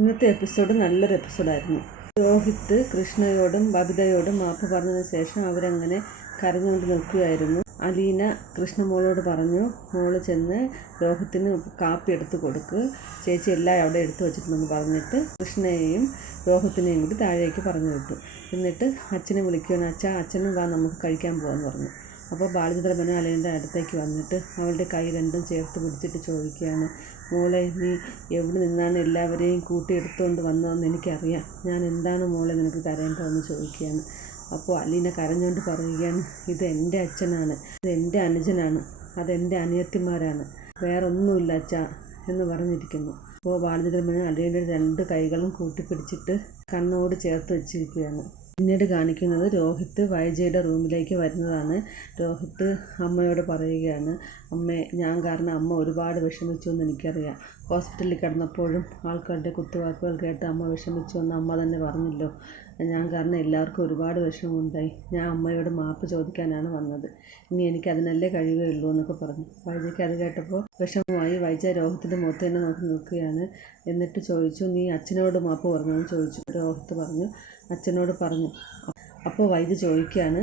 ഇന്നത്തെ എപ്പിസോഡ് നല്ലൊരു എപ്പിസോഡായിരുന്നു. രോഹിത്ത് കൃഷ്ണയോടും ബബിതയോടും മാപ്പ് പറഞ്ഞതിന് ശേഷം അവരങ്ങനെ കരഞ്ഞുകൊണ്ട് നിൽക്കുകയായിരുന്നു. അലീന കൃഷ്ണമോളോട് പറഞ്ഞു, മോള് ചെന്ന് രോഹിത്തിന് കാപ്പി എടുത്ത് കൊടുക്ക്, ചേച്ചി എല്ലാം അവിടെ എടുത്തു വച്ചിട്ടുണ്ടെന്ന് പറഞ്ഞിട്ട് കൃഷ്ണയെയും രോഹിത്തിനെയും കൂടി താഴേക്ക് പറഞ്ഞു വിട്ടു. എന്നിട്ട് അച്ഛനെ വിളിക്കുകയാണ്. അച്ഛനും വാ, നമുക്ക് കഴിക്കാൻ പോകാമെന്ന് പറഞ്ഞു. അപ്പോൾ ബാലചന്ദ്രമേനോൻ അലീനയുടെ അടുത്തേക്ക് വന്നിട്ട് അവളുടെ കൈ രണ്ടും ചേർത്ത് പിടിച്ചിട്ട് ചോദിക്കുകയാണ്, മോളെ, നീ എവിടെ നിന്നാണ് എല്ലാവരെയും കൂട്ടിയെടുത്തുകൊണ്ട് വന്നതെന്ന് എനിക്കറിയാം. ഞാൻ എന്താണ് മോളെ നിനക്ക് തരേണ്ടതെന്ന് ചോദിക്കുകയാണ്. അപ്പോൾ അലീന കരഞ്ഞുകൊണ്ട് പറയുകയാണ്, ഇത് എൻ്റെ അച്ഛനാണ്, ഇത് എൻ്റെ അനുജനാണ്, അതെൻ്റെ അനിയത്തിമാരാണ്, വേറൊന്നുമില്ല അച്ഛാ എന്ന് പറഞ്ഞിരിക്കുന്നു. അപ്പോൾ ബാലചന്ദ്രമേനോൻ അലീനയുടെ രണ്ട് കൈകളും കൂട്ടിപ്പിടിച്ചിട്ട് കണ്ണോട് ചേർത്ത് വെച്ചിരിക്കുകയാണ്. പിന്നീട് കാണിക്കുന്നത് രോഹിത്ത് വൈജയുടെ റൂമിലേക്ക് വരുന്നതാണ്. രോഹിത്ത് അമ്മയോട് പറയുകയാണ്, അമ്മേ, ഞാൻ കാരണം അമ്മ ഒരുപാട് വിഷമിച്ചു എന്ന് എനിക്കറിയാം. ഹോസ്പിറ്റലിൽ കിടന്നപ്പോഴും ആൾക്കാരുടെ കുത്തുവാക്കുകൾ കേട്ട് അമ്മ വിഷമിച്ചു എന്ന് അമ്മ തന്നെ പറഞ്ഞല്ലോ. ഞാൻ കാരണം എല്ലാവർക്കും ഒരുപാട് വിഷമമുണ്ടായി. ഞാൻ അമ്മയോട് മാപ്പ് ചോദിക്കാനാണ് വന്നത്. ഇനി എനിക്ക് അതിനല്ലേ കഴിയുകയുള്ളൂ എന്നൊക്കെ പറഞ്ഞു. വൈജയ്ക്ക് അത് കേട്ടപ്പോൾ വിഷമമായി. വൈജ രോഹിത്തിൻ്റെ മുഖത്ത് തന്നെ നോക്കി നിൽക്കുകയാണ്. എന്നിട്ട് ചോദിച്ചു, നീ അച്ഛനോട് മാപ്പ് പറഞ്ഞോന്ന് ചോദിച്ചു. രോഹിത്ത് പറഞ്ഞു, അച്ഛനോട് പറഞ്ഞു. അപ്പോൾ വൈജ ചോദിക്കുകയാണ്,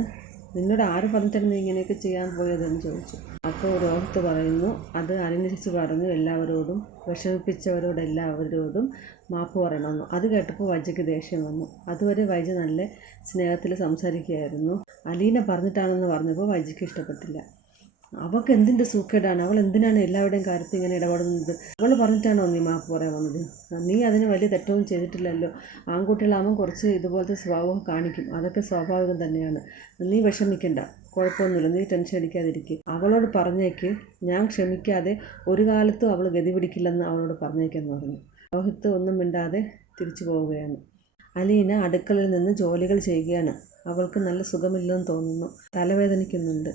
നിന്നോട് ആര് പറഞ്ഞിട്ടാണ് നീ ഇങ്ങനെയൊക്കെ ചെയ്യാൻ പോയതെന്ന് ചോദിച്ചു. അപ്പോൾ രോഹിത്ത് പറയുന്നു, അത് അനുസരിച്ച് പറഞ്ഞു എല്ലാവരോടും, വിഷമിപ്പിച്ചവരോടെല്ലാവരോടും മാപ്പ് പറയണമെന്നു. അത് കേട്ടപ്പോൾ വൈജയ്ക്ക് ദേഷ്യം വന്നു. അതുവരെ വൈജ നല്ല സ്നേഹത്തിൽ സംസാരിക്കുകയായിരുന്നു. അലീന പറഞ്ഞിട്ടാണെന്ന് പറഞ്ഞപ്പോൾ വൈജയ്ക്ക് ഇഷ്ടപ്പെട്ടില്ല. അവൾക്ക് എന്തിൻ്റെ സൂക്കേടാണ്? അവൾ എന്തിനാണ് എല്ലാവരുടെയും കാര്യത്തിൽ ഇങ്ങനെ ഇടപെടുന്നത്? അവൾ പറഞ്ഞിട്ടാണോ നീ മാപ്പ് പറയാൻ വന്നത്? നീ അതിന് വലിയ തെറ്റൊന്നും ചെയ്തിട്ടില്ലല്ലോ. ആൺകുട്ടികളാകുമ്പോൾ കുറച്ച് ഇതുപോലത്തെ സ്വഭാവം കാണിക്കും, അതൊക്കെ സ്വാഭാവികം തന്നെയാണ്. നീ വിഷമിക്കണ്ട, കുഴപ്പമൊന്നുമില്ല, നീ ടെൻഷൻ അടിക്കാതിരിക്കും. അവളോട് പറഞ്ഞേക്ക്, ഞാൻ ക്ഷമിക്കാതെ ഒരു കാലത്തും അവൾ ഗതി പിടിക്കില്ലെന്ന് അവളോട് പറഞ്ഞേക്കെന്ന് പറഞ്ഞു. രോഹിത്ത് ഒന്നും മിണ്ടാതെ തിരിച്ചു പോവുകയാണ്. അലീന അടുക്കളയിൽ നിന്ന് ജോലികൾ ചെയ്യുകയാണ്. അവൾക്ക് നല്ല സുഖമില്ലെന്ന് തോന്നുന്നു, തലവേദനിക്കുന്നുണ്ട്.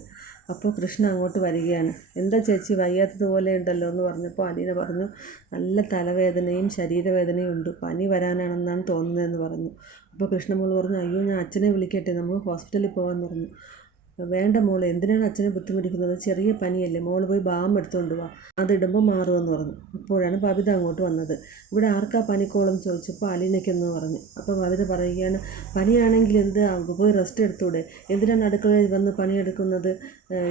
അപ്പോൾ കൃഷ്ണ അങ്ങോട്ട് വരികയാണ്. എന്താ ചേച്ചി, വയ്യാത്തതുപോലെ ഉണ്ടല്ലോ എന്ന് പറഞ്ഞപ്പോൾ അലീന പറഞ്ഞു, നല്ല തലവേദനയും ശരീരവേദനയും ഉണ്ട്, പനി വരാനാണെന്നാണ് തോന്നുന്നതെന്ന് പറഞ്ഞു. അപ്പോൾ കൃഷ്ണമോൾ പറഞ്ഞു, അയ്യോ, ഞാൻ അച്ഛനെ വിളിക്കട്ടെ, നമുക്ക് ഹോസ്പിറ്റലിൽ പോകാമെന്ന് പറഞ്ഞു. വേണ്ട മോളെ, എന്തിനാണ് അച്ഛനെ ബുദ്ധിമുട്ടിക്കുന്നത്? ചെറിയ പനിയല്ലേ, മോള് പോയി ബാം എടുത്തുകൊണ്ട് വാ, അതിടുമ്പോൾ മാറുമെന്ന് പറഞ്ഞു. അപ്പോഴാണ് ബബിത അങ്ങോട്ട് വന്നത്. ഇവിടെ ആർക്കാ പനിക്കോളെന്ന് ചോദിച്ചപ്പോൾ അലീനയ്ക്കെന്ന് പറഞ്ഞു. അപ്പോൾ ബബിത പറയുകയാണ്, പനിയാണെങ്കിൽ എന്ത്, പോയി റെസ്റ്റ് എടുത്തൂടെ, എന്തിനാണ് അടുക്കളയിൽ വന്ന് പണിയെടുക്കുന്നത്?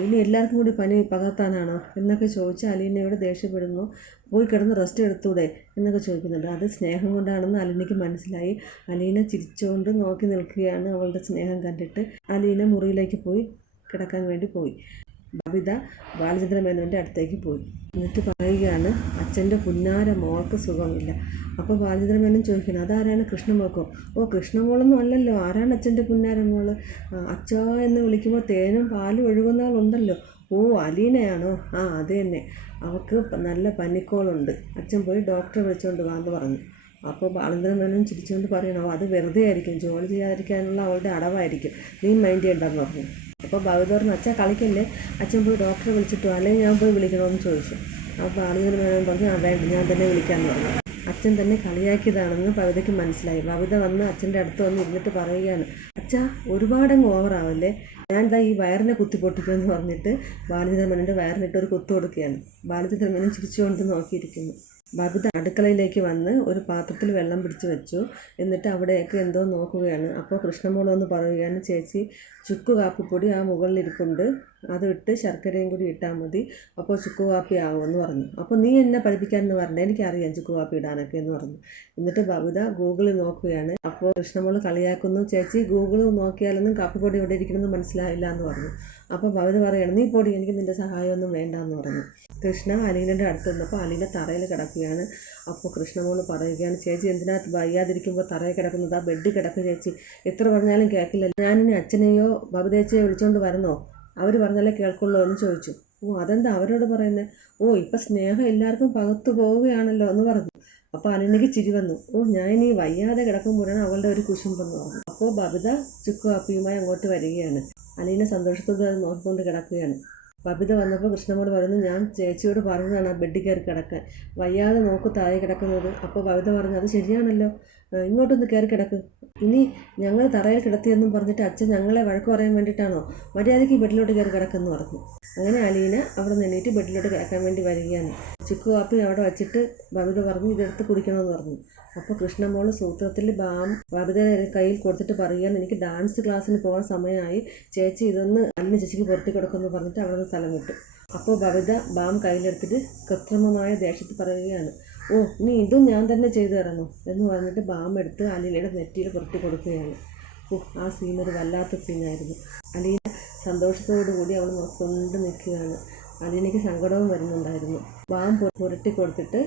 ഇനി എല്ലാവർക്കും കൂടി പനി പകർത്താനാണോ എന്നൊക്കെ ചോദിച്ച് അലീനയോട് ദേഷ്യപ്പെടുന്നു. പോയി കിടന്ന് റെസ്റ്റ് എടുത്തൂടെ എന്നൊക്കെ ചോദിക്കുന്നുണ്ട്. അത് സ്നേഹം കൊണ്ടാണെന്ന് അലീനയ്ക്ക് മനസ്സിലായി. അലീന ചിരിച്ചുകൊണ്ട് നോക്കി നിൽക്കുകയാണ്. അവളുടെ സ്നേഹം കണ്ടിട്ട് അലീന മുറിയിലേക്ക് പോയി കിടക്കാൻ വേണ്ടി പോയി. ബബിത ബാലചന്ദ്രമേനോൻ്റെ അടുത്തേക്ക് പോയി. എന്നിട്ട് പറയുകയാണ്, അച്ഛൻ്റെ പുന്നാര മോൾക്ക് സുഖമില്ല. അപ്പോൾ ബാലചന്ദ്രമേനോൻ ചോദിക്കണം, അതാരാണ്? കൃഷ്ണമോൾക്കോ? ഓ, കൃഷ്ണമോളൊന്നും അല്ലല്ലോ, ആരാണ് അച്ഛൻ്റെ പുന്നാര മോള്? അച്ഛാ എന്ന് വിളിക്കുമ്പോൾ തേനും പാലും ഒഴുകുന്നവളുണ്ടല്ലോ. ഓ, അലീനയാണോ? ആ, അത് തന്നെ. അവൾക്ക് നല്ല പനിക്കോളുണ്ട്, അച്ഛൻ പോയി ഡോക്ടറെ വിളിച്ചുകൊണ്ട് വാന്ന് പറഞ്ഞു. അപ്പോൾ ബാലചന്ദ്രമേനോൻ ചിരിച്ചുകൊണ്ട് പറയണോ, അത് വെറുതെ ആയിരിക്കും, ജോലി ചെയ്യാതിരിക്കാനുള്ള അവളുടെ അടവായിരിക്കും, നീ മൈൻഡ് ചെയ്യണ്ടെന്ന് പറഞ്ഞു. അപ്പോൾ ബബിത പറഞ്ഞു, അച്ഛൻ കളിക്കല്ലേ, അച്ഛൻ പോയി ഡോക്ടറെ വിളിച്ചിട്ടോ അല്ലെങ്കിൽ ഞാൻ പോയി വിളിക്കണമെന്ന് ചോദിച്ചു. അപ്പോൾ ബാലചന്ദ്രമേനോൻ പറഞ്ഞു, വേണ്ട, ഞാൻ തന്നെ വിളിക്കാമെന്ന് പറഞ്ഞു. അച്ഛൻ തന്നെ കളിയാക്കിയതാണെന്ന് ബബിതയ്ക്ക് മനസ്സിലായി. ബബിത വന്ന് അച്ഛൻ്റെ അടുത്ത് വന്ന് ഇരുന്നിട്ട് പറയുകയാണ്, അച്ഛാ, ഒരുപാടങ്ങ് ഓവറാവല്ലേ, ഞാൻ ഈ വയറിനെ കുത്തിപ്പൊട്ടിക്കുമെന്ന് പറഞ്ഞിട്ട് ബാലചന്ദ്രമേനോൻ്റെ വയറിനിട്ട് ഒരു കുത്തു കൊടുക്കുകയാണ്. ബാലചന്ദ്രമേനോൻ ചിരിച്ചുകൊണ്ട് നോക്കിയിരിക്കുന്നു. ബബിത അടുക്കളയിലേക്ക് വന്ന് ഒരു പാത്രത്തിൽ വെള്ളം പിടിച്ച് വെച്ചു. എന്നിട്ട് അവിടെയൊക്കെ എന്തോ നോക്കുകയാണ്. അപ്പോൾ കൃഷ്ണമോൾ ഒന്ന് പറയുകയാണ്, ചേച്ചി, ചുക്ക് കാപ്പിപ്പൊടി ആ മുകളിലിരിപ്പുണ്ട്, അത് ഇട്ട് ശർക്കരയും കൂടി ഇട്ടാൽ മതി, അപ്പോൾ ചുക്ക് കാപ്പി ആകുമെന്ന് പറഞ്ഞു. അപ്പോൾ നീ എന്നെ പഠിപ്പിക്കാമെന്ന് പറഞ്ഞത്, എനിക്കറിയാം ചുക്ക് കാപ്പി ഇടാനൊക്കെ എന്ന് പറഞ്ഞു. എന്നിട്ട് ബബിത ഗൂഗിളിൽ നോക്കുകയാണ്. അപ്പോൾ കൃഷ്ണമോൾ കളിയാക്കുന്നു, ചേച്ചി, ഗൂഗിളിൽ നോക്കിയാലൊന്നും കാപ്പിപ്പൊടി ഇവിടെ ഇരിക്കണമെന്ന് മനസ്സിലായില്ല എന്ന് പറഞ്ഞു. അപ്പോൾ ബബിത പറയുകയാണ്, നീ പൊടി, എനിക്ക് നിൻ്റെ സഹായമൊന്നും വേണ്ടെന്ന് പറഞ്ഞു. കൃഷ്ണ അലീനയുടെ അടുത്ത് നിന്നപ്പോൾ അലീന തറയിൽ കിടക്കുകയാണ്. അപ്പോൾ കൃഷ്ണമോൾ പറയുകയാണ്, ചേച്ചി എന്തിനകത്ത് വയ്യാതിരിക്കുമ്പോൾ തറയിൽ കിടക്കുന്നത്? ആ ബെഡിൽ കിടക്കുക ചേച്ചി, എത്ര പറഞ്ഞാലും കേൾക്കില്ല. ഞാനിനി അച്ഛനെയോ ബബിതേച്ചയോ വിളിച്ചുകൊണ്ട് വരണോ? അവർ പറഞ്ഞാലേ കേൾക്കുള്ളൂ എന്ന് ചോദിച്ചു. ഓ, അതെന്താ അവരോട് പറയുന്നത്? ഓ, ഇപ്പം സ്നേഹം എല്ലാവർക്കും പകർത്തു പോവുകയാണല്ലോ എന്ന് പറഞ്ഞു. അപ്പോൾ അലീനയ്ക്ക് ചിരി വന്നു. ഓ, ഞാനിനി വയ്യാതെ കിടക്കുമ്പോഴാണ് അവളുടെ ഒരു കുശുമ്പെന്ന് പറഞ്ഞു. അപ്പോൾ ബബിത ചുക്ക് കാപ്പിയുമായി അങ്ങോട്ട് വരികയാണ്. അലീന സന്തോഷത്തോടെ അത് നോക്കിക്കൊണ്ട് കിടക്കുകയാണ്. ബബിത വന്നപ്പോൾ കൃഷ്ണമോൾ പറഞ്ഞു, ഞാൻ ചേച്ചിയോട് പറഞ്ഞതാണ് ആ ബെഡിൽ കയറി കിടക്കാൻ, വയ്യാതെ നോക്ക് താഴെ കിടക്കുന്നത്. അപ്പോൾ ബബിത പറഞ്ഞു, അത് ശരിയാണല്ലോ, ഇങ്ങോട്ടൊന്ന് കയറി കിടക്ക്. ഇനി ഞങ്ങൾ തറയിൽ കിടത്തിയെന്നും പറഞ്ഞിട്ട് അച്ഛൻ ഞങ്ങളെ വഴക്ക് പറയാൻ വേണ്ടിയിട്ടാണോ? മര്യാദയ്ക്ക് ബെഡിലോട്ട് കയറി കിടക്കെന്ന് പറഞ്ഞു. അങ്ങനെ അലീന അവിടെ നിന്നിട്ട് ബെഡിലോട്ട് കിടക്കാൻ വേണ്ടി വരികയാണ്. ചുക്ക് കാപ്പി അവിടെ വച്ചിട്ട് ബബിത പറഞ്ഞു ഇതെടുത്ത് കുടിക്കണമെന്ന് പറഞ്ഞു. അപ്പോൾ കൃഷ്ണമോള് സൂത്രത്തിൽ ബബിതയുടെ കയ്യിൽ കൊടുത്തിട്ട് പറയുകയാണ്, എനിക്ക് ഡാൻസ് ക്ലാസ്സിന് പോകാൻ സമയമായി, ചേച്ചി ഇതൊന്ന് അലിന ചേച്ചിക്ക് പുറത്തി കൊടുക്കുമെന്ന് പറഞ്ഞിട്ട് അവിടെ നിന്ന് സ്ഥലം വിട്ടു. അപ്പോൾ ബബിത ബാം കയ്യിലെടുത്തിട്ട് കൃത്രിമമായ ദേഷ്യത്തിൽ പറയുകയാണ്, ഓ നീ ഇതും ഞാൻ തന്നെ ചെയ്തു തരണോ എന്ന് പറഞ്ഞിട്ട് ബാം എടുത്ത് അലീനയുടെ നെറ്റിയിൽ പുരട്ടി കൊടുക്കുകയാണ്. ആ സീൻ ഒരു വല്ലാത്ത സീനായിരുന്നു. അലീന സന്തോഷത്തോടു കൂടി അവൾ കൊണ്ട് നിൽക്കുകയാണ്. അലീനയ്ക്ക് സങ്കടവും വരുന്നുണ്ടായിരുന്നു. ബാം പുരട്ടി കൊടുത്തിട്ട്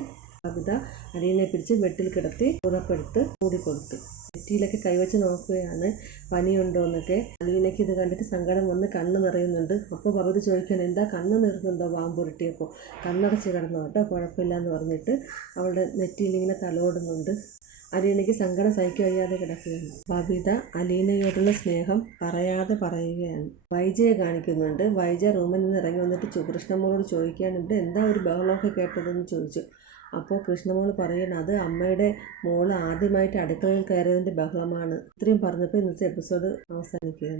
ബബിത അലീനയെ പിടിച്ച് ബെഡിൽ കിടത്തി പുറപ്പെടുത്ത് മൂടിക്കൊടുത്തു. നെറ്റിയിലൊക്കെ കൈവച്ച് നോക്കുകയാണ് പനിയുണ്ടോ എന്നൊക്കെ. അലീനയ്ക്ക് ഇത് കണ്ടിട്ട് സങ്കടം വന്ന് കണ്ണ് നിറയുന്നുണ്ട്. അപ്പോൾ ബബിത ചോദിക്കുകയാണ്, എന്താ കണ്ണ് നിറയുന്നുണ്ടോ ബാം പുരട്ടിയപ്പോൾ? കണ്ണടച്ച് കിടന്നോ കേട്ടോ, കുഴപ്പമില്ല എന്ന് പറഞ്ഞിട്ട് അവളുടെ നെറ്റിയിലിങ്ങനെ തലോടുന്നുണ്ട്. അലീനയ്ക്ക് സങ്കടം സഹിക്കാൻ വയ്യാതെ കിടക്കുകയാണ്. ബബിത അലീനയോടുള്ള സ്നേഹം പറയാതെ പറയുകയാണ്. വൈജയെ കാണിക്കുന്നുണ്ട്. വൈജ റൂമിൽ നിന്ന് ഇറങ്ങി വന്നിട്ട് കൃഷ്ണമോളോട് ചോദിക്കാനുണ്ട്, എന്താ ഒരു ബഹളമൊക്കെ കേട്ടതെന്ന് ചോദിച്ചു. അപ്പോൾ കൃഷ്ണമോൾ പറയണം, അത് അമ്മയുടെ മോൾ ആദ്യമായിട്ട് അടുക്കളയിൽ കയറിയതിൻ്റെ ബഹളമാണ്. ഇത്രയും പറഞ്ഞപ്പോൾ ഇന്നത്തെ എപ്പിസോഡ് അവസാനിക്കുകയാണ്.